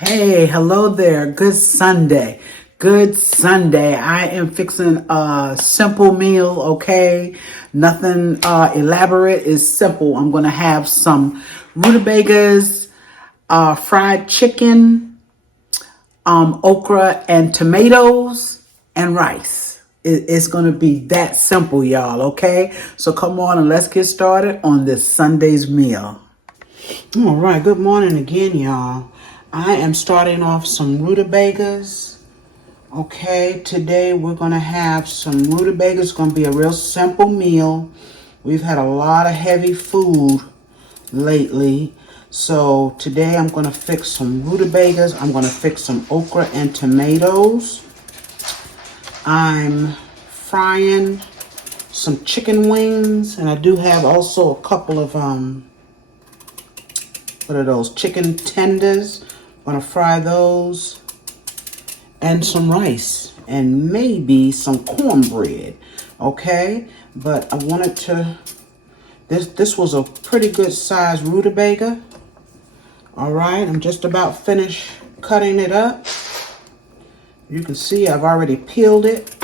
Hey, hello there. Good Sunday. Good Sunday. I am fixing a simple meal, okay? Nothing elaborate. It's simple. I'm going to have some rutabagas, fried chicken, okra and tomatoes and rice. It's going to be that simple, y'all, okay? So come on and let's get started on this Sunday's meal. All right, good morning again, y'all. I am starting off some rutabagas. Okay, today we're going to have some rutabagas. It's going to be a real simple meal. We've had a lot of heavy food lately. So today I'm going to fix some rutabagas. I'm going to fix some okra and tomatoes. I'm frying some chicken wings. And I do have also a couple of, what are those? Chicken tenders. I'm going to fry those. And some rice. And maybe some cornbread. Okay? But I wanted to... This was a pretty good size rutabaga. Alright, I'm just about finished cutting it up. You can see I've already peeled it.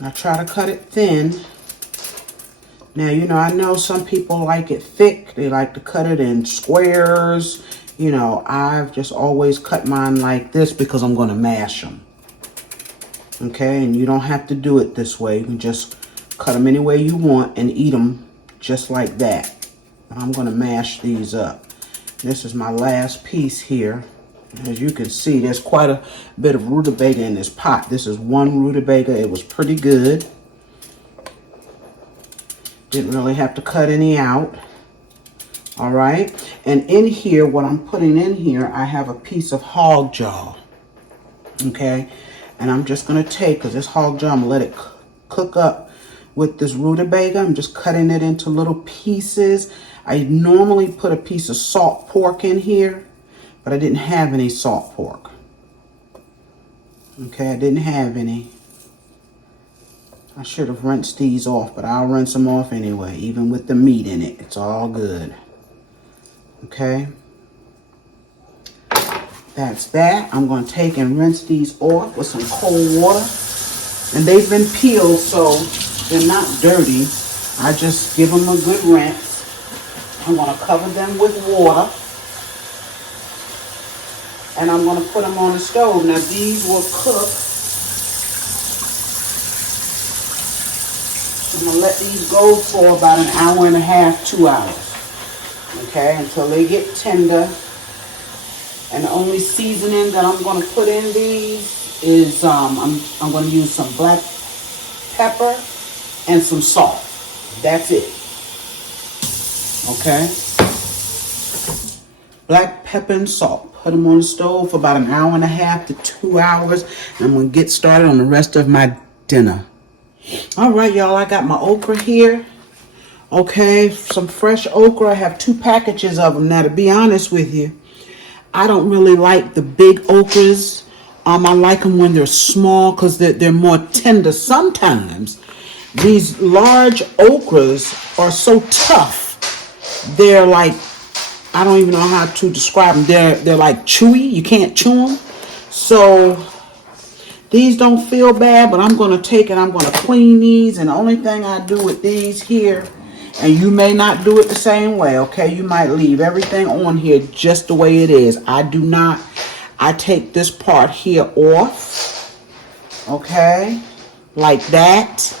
I try to cut it thin. Now, you know, I know some people like it thick. They like to cut it in squares. You know, I've just always cut mine like this because I'm going to mash them. Okay, and you don't have to do it this way. You can just cut them any way you want and eat them just like that. I'm going to mash these up. This is my last piece here. As you can see, there's quite a bit of rutabaga in this pot. This is one rutabaga. It was pretty good. Didn't really have to cut any out. All right. And in here, what I'm putting in here, I have a piece of hog jaw. Okay. And I'm just going to take, because this hog jaw, I'm going to let it cook up with this rutabaga. I'm just cutting it into little pieces. I normally put a piece of salt pork in here, but I didn't have any salt pork. Okay, I didn't have any. I should have rinsed these off, but I'll rinse them off anyway, even with the meat in it. It's all good. Okay. That's that. I'm going to take and rinse these off with some cold water. And they've been peeled, so they're not dirty. I just give them a good rinse. I'm going to cover them with water. And I'm going to put them on the stove. Now, these will cook. I'm going to let these go for about an hour and a half, 2 hours. Okay, until they get tender. And the only seasoning that I'm going to put in these is I'm going to use some black pepper and some salt. That's it. Okay. Black pepper and salt. Put them on the stove for about an hour and a half to 2 hours. And I'm going to get started on the rest of my dinner. All right, y'all. I got my okra here. Okay. Some fresh okra. I have 2 packages of them. Now, to be honest with you, I don't really like the big okras. I like them when they're small because they're more tender. Sometimes these large okras are so tough. They're like, I don't even know how to describe them. They're like chewy. You can't chew them. So these don't feel bad, but I'm going to take and I'm going to clean these. And the only thing I do with these here, and you may not do it the same way, okay? You might leave everything on here just the way it is. I do not. I take this part here off, okay? Like that.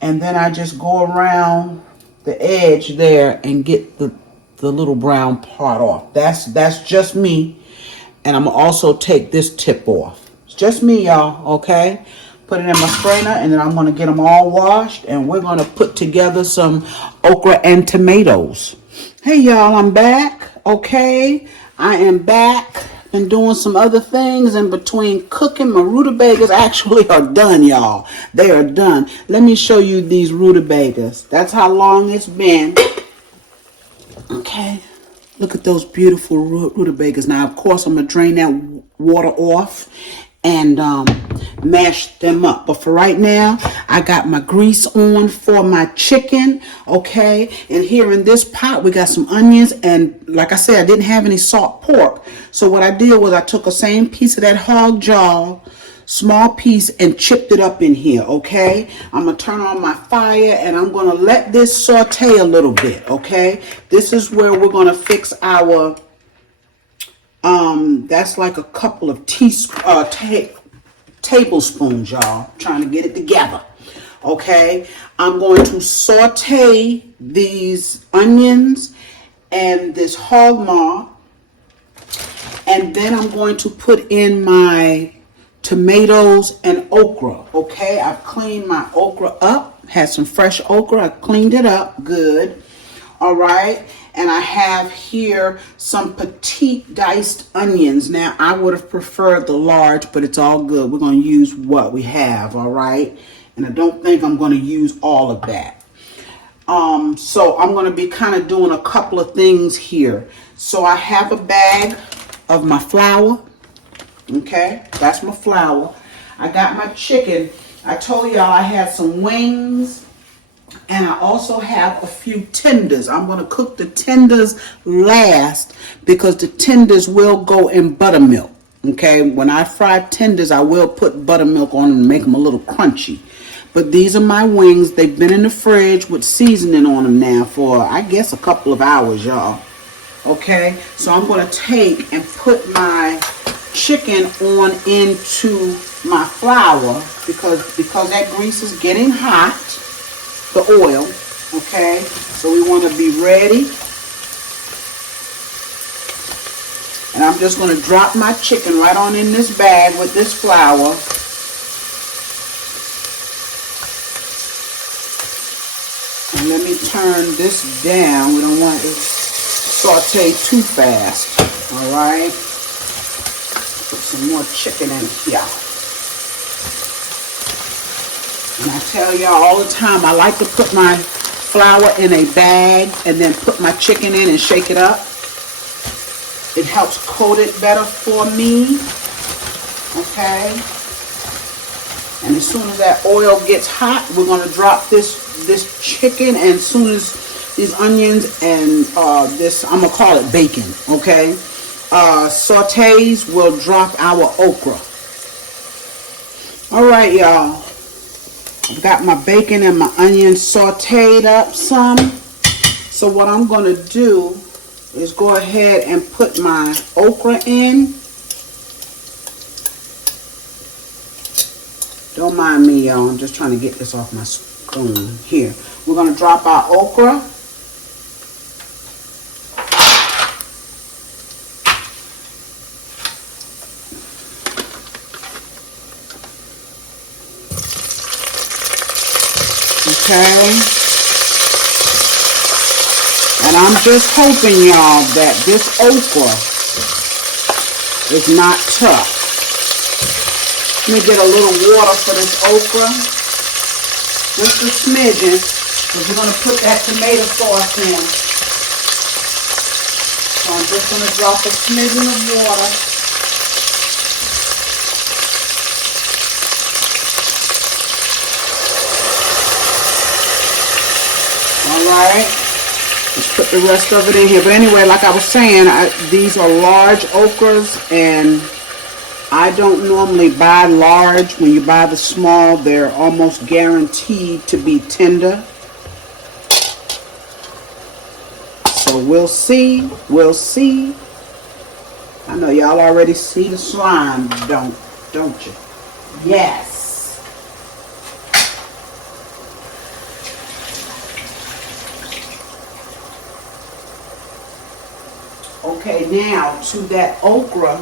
And then I just go around the edge there and get the little brown part off. That's just me. And I'm also take this tip off. It's just me, y'all, okay? Put it in my strainer, and then I'm going to get them all washed, and we're going to put together some okra and tomatoes. Hey, y'all, I'm back, okay? I am back and doing some other things in between cooking. My rutabagas actually are done, y'all. They are done. Let me show you these rutabagas. That's how long it's been. Okay, look at those beautiful rutabagas. Now, of course, I'm going to drain that water off. and mash them up. But for right now, I got my grease on for my chicken, okay? And here in this pot, we got some onions, and like I said, I didn't have any salt pork. So what I did was I took a same piece of that hog jaw, small piece, and chipped it up in here, okay? I'm gonna turn on my fire and I'm gonna let this saute a little bit, okay? This is where we're gonna fix our that's like a couple of tablespoons, y'all. Trying to get it together. Okay, I'm going to saute these onions and this hog maw, and then I'm going to put in my tomatoes and okra. Okay, I've cleaned my okra up, had some fresh okra, I cleaned it up good. All right, and I have here some petite diced onions. Now, I would have preferred the large, but it's all good. We're going to use what we have, all right? And I don't think I'm going to use all of that. So I'm going to be kind of doing a couple of things here. So I have a bag of my flour. Okay, that's my flour. I got my chicken. I told y'all I had some wings. And I also have a few tenders. I'm going to cook the tenders last because the tenders will go in buttermilk. Okay, when I fry tenders, I will put buttermilk on them and make them a little crunchy. But these are my wings. They've been in the fridge with seasoning on them now for, I guess, a couple of hours, y'all. Okay, so I'm going to take and put my chicken on into my flour because that grease is getting hot. The oil, okay? So we want to be ready. And I'm just going to drop my chicken right on in this bag with this flour. And let me turn this down. We don't want it to saute too fast. All right? Put some more chicken in here. And I tell y'all all the time, I like to put my flour in a bag and then put my chicken in and shake it up. It helps coat it better for me. Okay. And as soon as that oil gets hot, we're going to drop this chicken. And as soon as these onions and this, I'm going to call it bacon, okay, sautés, we'll drop our okra. All right, y'all. I've got my bacon and my onions sauteed up some. So what I'm going to do is go ahead and put my okra in. Don't mind me, y'all. I'm just trying to get this off my spoon. Here. We're going to drop our okra. Okay, and I'm just hoping, y'all, that this okra is not tough. Let me get a little water for this okra, just a smidgen, because we're going to put that tomato sauce in. So I'm just going to drop a smidgen of water. Alright, let's put the rest of it in here. But anyway, like I was saying, these are large okras, and I don't normally buy large. When you buy the small, they're almost guaranteed to be tender. So we'll see. We'll see. I know y'all already see the slime, don't you? Yes. Okay, now to that okra.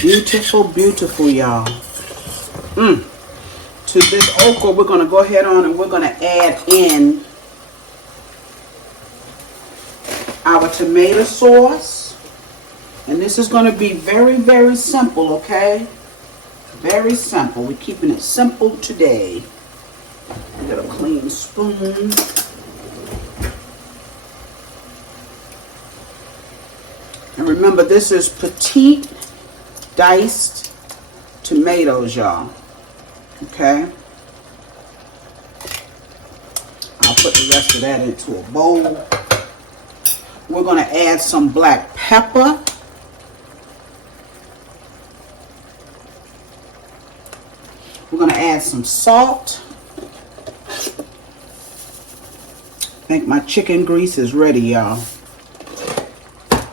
Beautiful, beautiful, y'all. To this okra, we're going to go ahead on and we're going to add in our tomato sauce. And this is going to be very, very simple, okay? Very simple. We're keeping it simple today. I got a clean spoon. Remember, this is petite diced tomatoes, y'all. Okay. I'll put the rest of that into a bowl. We're going to add some black pepper. We're going to add some salt. I think my chicken grease is ready, y'all.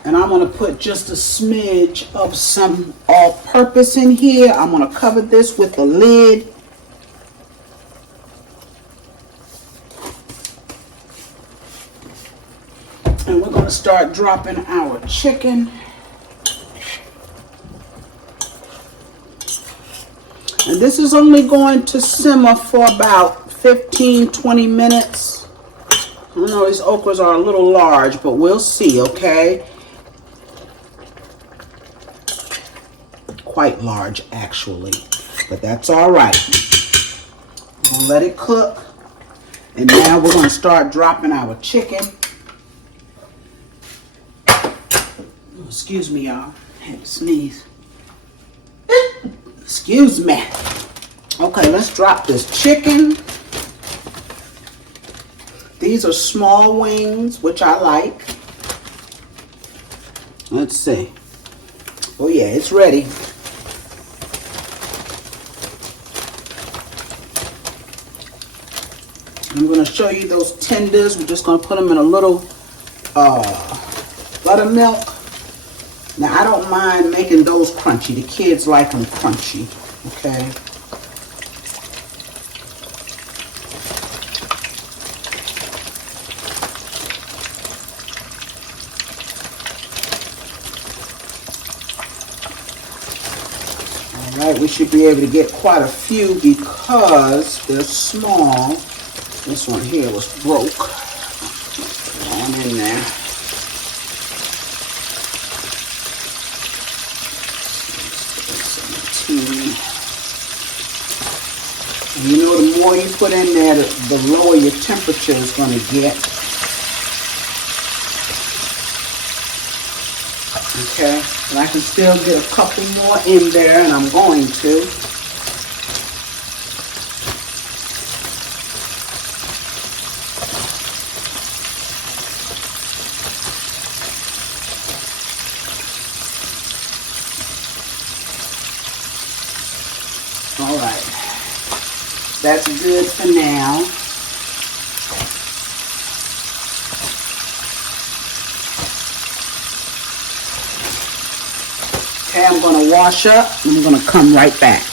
And I'm going to put just a smidge of some all-purpose in here. I'm going to cover this with a lid. And we're going to start dropping our chicken. And this is only going to simmer for about 15-20 minutes. I know these okras are a little large, but we'll see, okay? Quite large, actually, but that's all right. I'm gonna let it cook, and now we're gonna start dropping our chicken. Excuse me, y'all. I had to sneeze. Excuse me. Okay, let's drop this chicken. These are small wings, which I like. Let's see. Oh yeah, it's ready. I'm going to show you those tenders. We're just going to put them in a little buttermilk. Now, I don't mind making those crunchy. The kids like them crunchy, okay? All right, we should be able to get quite a few because they're small. This one here was broke. Put it on in there. And you know, the more you put in there, the lower your temperature is going to get. Okay, and I can still get a couple more in there, and I'm going to. All right, that's good for now. Okay, I'm going to wash up and I'm going to come right back.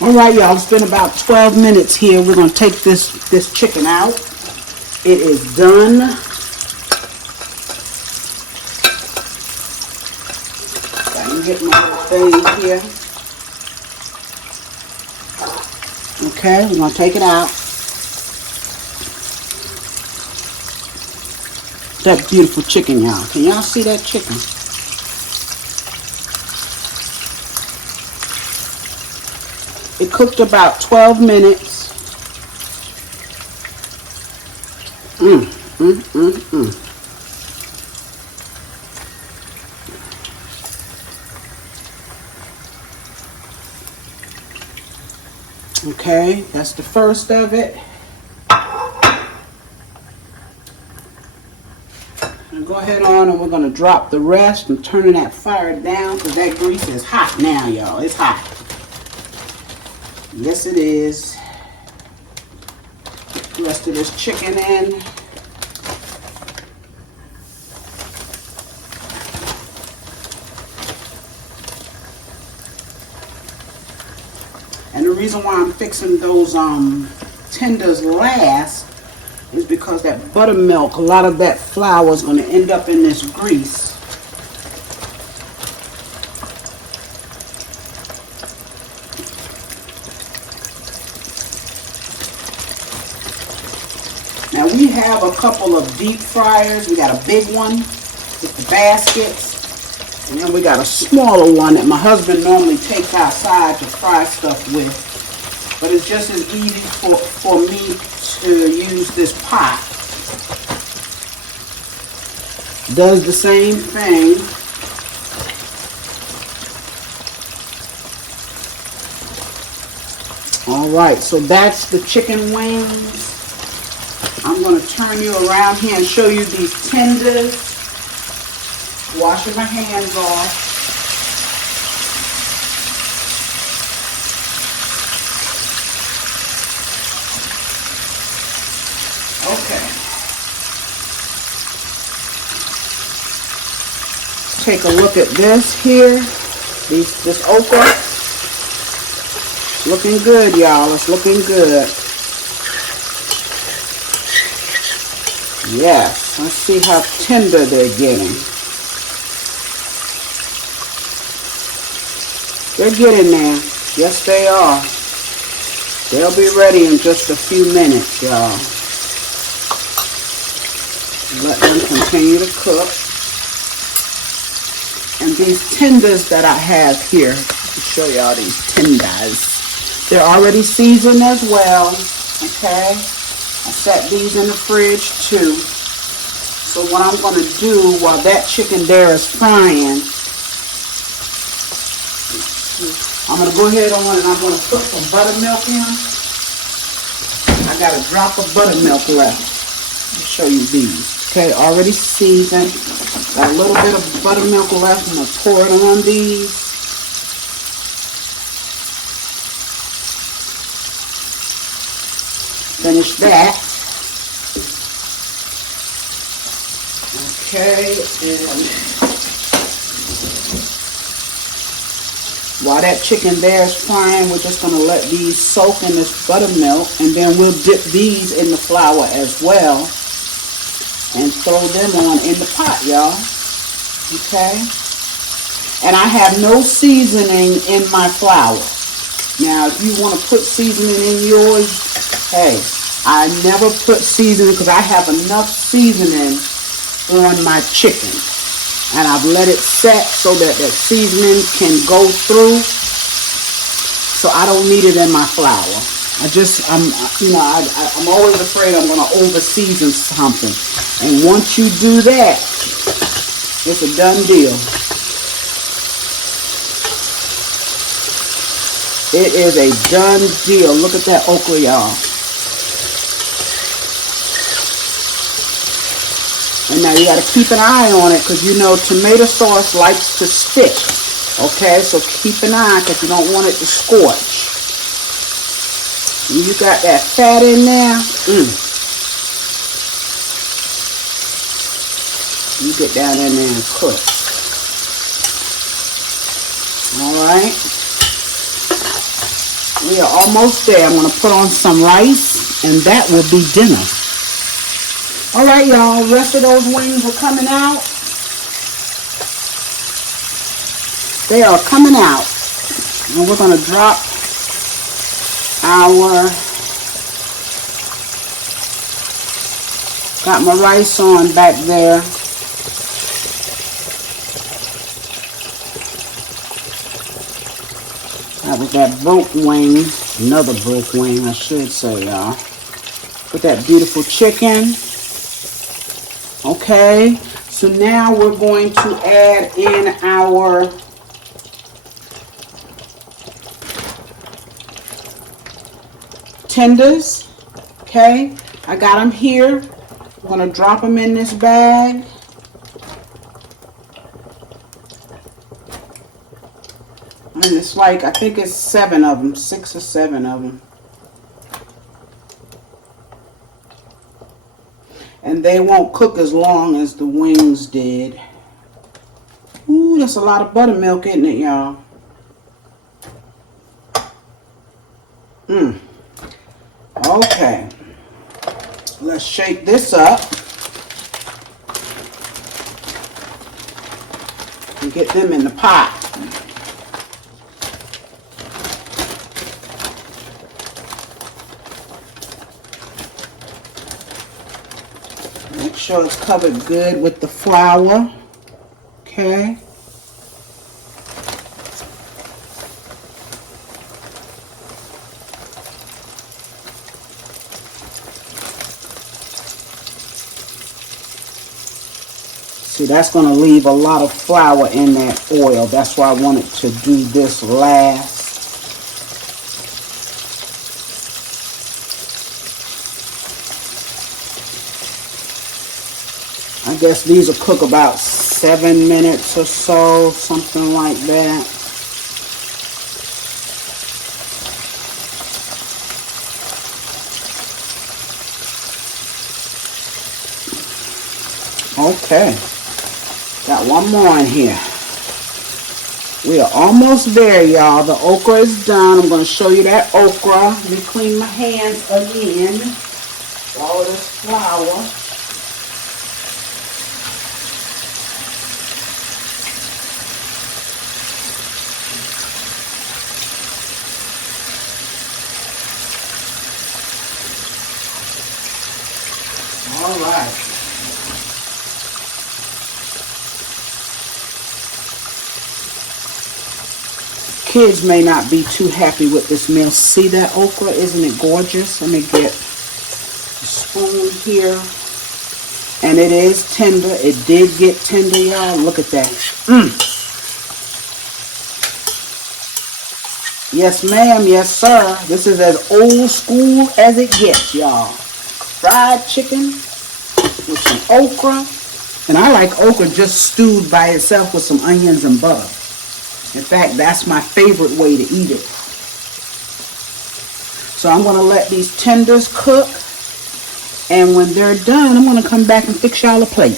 All right, y'all, it's been about 12 minutes here. We're going to take this chicken out. It is done. I can get my little thing here. Okay, we're going to take it out. That beautiful chicken, y'all. Can y'all see that chicken? It cooked about 12 minutes. Okay, that's the first of it. And go ahead on and we're going to drop the rest and turning that fire down because that grease is hot now, y'all. It's hot. Yes, it is. Put the rest of this chicken in. And the reason why I'm fixing those tenders last is because that buttermilk, a lot of that flour is going to end up in this grease. Now we have a couple of deep fryers. We got a big one with the baskets. And then we got a smaller one that my husband normally takes outside to fry stuff with. But it's just as easy for me to use this pot. Does the same thing. Alright, so that's the chicken wings. I'm going to turn you around here and show you these tenders. Washing my hands off. Okay. Take a look at this here. This okra. Looking good, y'all. It's looking good. Yes. Let's see how tender they're getting. They're getting there. Yes, they are. They'll be ready in just a few minutes, y'all. Let them continue to cook. And these tenders that I have here, I'll show y'all these tenders. They're already seasoned as well, okay? I set these in the fridge too. So what I'm going to do while that chicken there is frying, I'm going to go ahead on and I'm going to put some buttermilk in. I got a drop of buttermilk left. Let me show you these. Okay, already seasoned. Got a little bit of buttermilk left. I'm going to pour it on these. Finish that. Okay, and while that chicken there is frying, we're just going to let these soak in this buttermilk, and then we'll dip these in the flour as well and throw them on in the pot, y'all. Okay? And I have no seasoning in my flour. Now, if you want to put seasoning in yours, hey, I never put seasoning because I have enough seasoning on my chicken. And I've let it set so that that seasoning can go through. So I don't need it in my flour. I'm always afraid I'm going to over season something. And once you do that, it's a done deal. It is a done deal. Look at that okra, y'all. And now you got to keep an eye on it because you know tomato sauce likes to stick. Okay, so keep an eye because you don't want it to scorch. And you got that fat in there. You get down in there and cook. Alright. We are almost there. I'm going to put on some rice and that will be dinner. Alright, y'all. The rest of those wings are coming out. They are coming out. And we're going to drop our... Got my rice on back there. That was that broke wing. Another broke wing, I should say, y'all. With that beautiful chicken. Okay, so now we're going to add in our tenders. Okay, I got them here. I'm going to drop them in this bag. And it's like, I think it's 7 of them, 6 or 7 of them. And they won't cook as long as the wings did. Ooh, that's a lot of buttermilk, isn't it, y'all? Okay. Let's shake this up. And get them in the pot. Make sure it's covered good with the flour. Okay. See, that's going to leave a lot of flour in that oil. That's why I wanted to do this last. I guess these will cook about 7 minutes or so, something like that. Okay, got one more in here. We are almost there, y'all. The okra is done. I'm going to show you that okra. Let me clean my hands again. All this flour. All right. Kids may not be too happy with this meal. See that okra? Isn't it gorgeous? Let me get a spoon here. And it is tender. It did get tender, y'all. Look at that. Yes, ma'am. Yes, sir. This is as old school as it gets, y'all. Fried chicken with some okra. And I like okra just stewed by itself with some onions and butter. In fact, that's my favorite way to eat it. So I'm going to let these tenders cook. And when they're done, I'm going to come back and fix y'all a plate.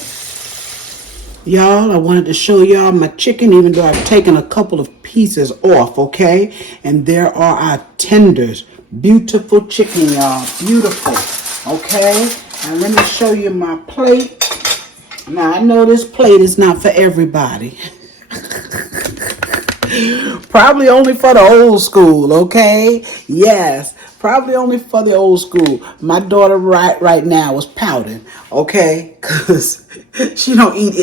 Y'all, I wanted to show y'all my chicken, even though I've taken a couple of pieces off, okay? And there are our tenders. Beautiful chicken, y'all. Beautiful. Okay? Now let me show you my plate. Now, I know this plate is not for everybody. Probably only for the old school, okay? Yes, probably only for the old school. My daughter right now is pouting, okay? Because she don't eat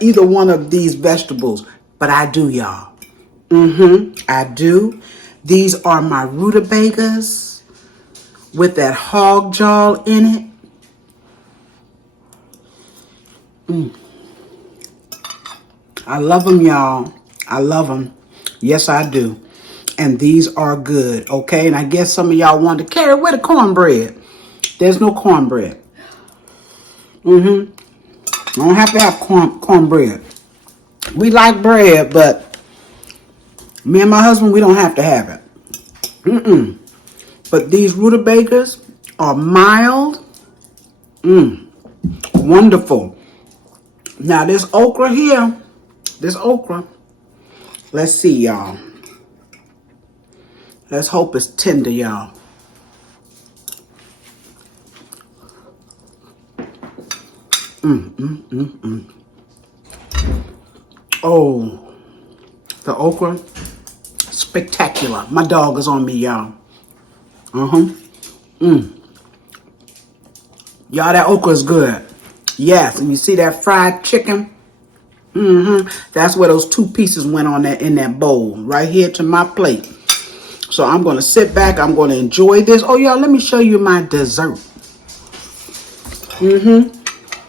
either one of these vegetables. But I do, y'all. I do. These are my rutabagas with that hog jaw in it. I love them, y'all. I love them. Yes, I do. And these are good, okay? And I guess some of y'all wonder, Carrie, where the cornbread? There's no cornbread. I don't have to have cornbread. We like bread, but me and my husband, we don't have to have it. But these rutabagas are mild. Wonderful. Now, this okra here, let's see, y'all. Let's hope it's tender, y'all. Oh, the okra, spectacular. My dog is on me, y'all. Y'all, that okra is good. Yes, and you see that fried chicken? That's where those 2 pieces went on in that bowl. Right here to my plate. So I'm going to sit back. I'm going to enjoy this. Oh, y'all, let me show you my dessert. Let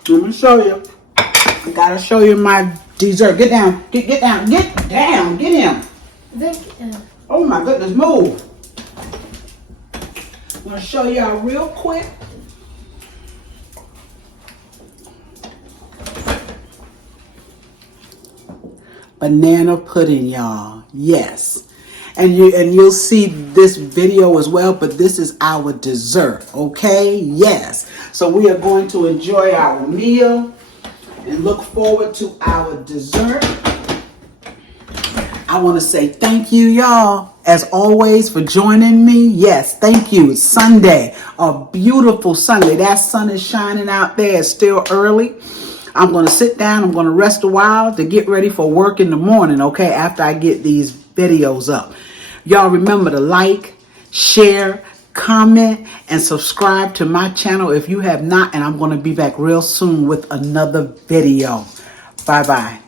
me show you. I got to show you my dessert. Get down. Get down. Get down. Get him. Oh, my goodness. Move. I'm going to show y'all real quick. Banana pudding, y'all. Yes. And you'll see this video as well, but this is our dessert, okay? Yes. So we are going to enjoy our meal and look forward to our dessert. I want to say thank you, y'all, as always, for joining me. Yes, thank you. It's Sunday, a beautiful Sunday. That sun is shining out there. It's still early. I'm going to sit down. I'm going to rest a while to get ready for work in the morning, okay, after I get these videos up. Y'all remember to like, share, comment, and subscribe to my channel if you have not. And I'm going to be back real soon with another video. Bye-bye.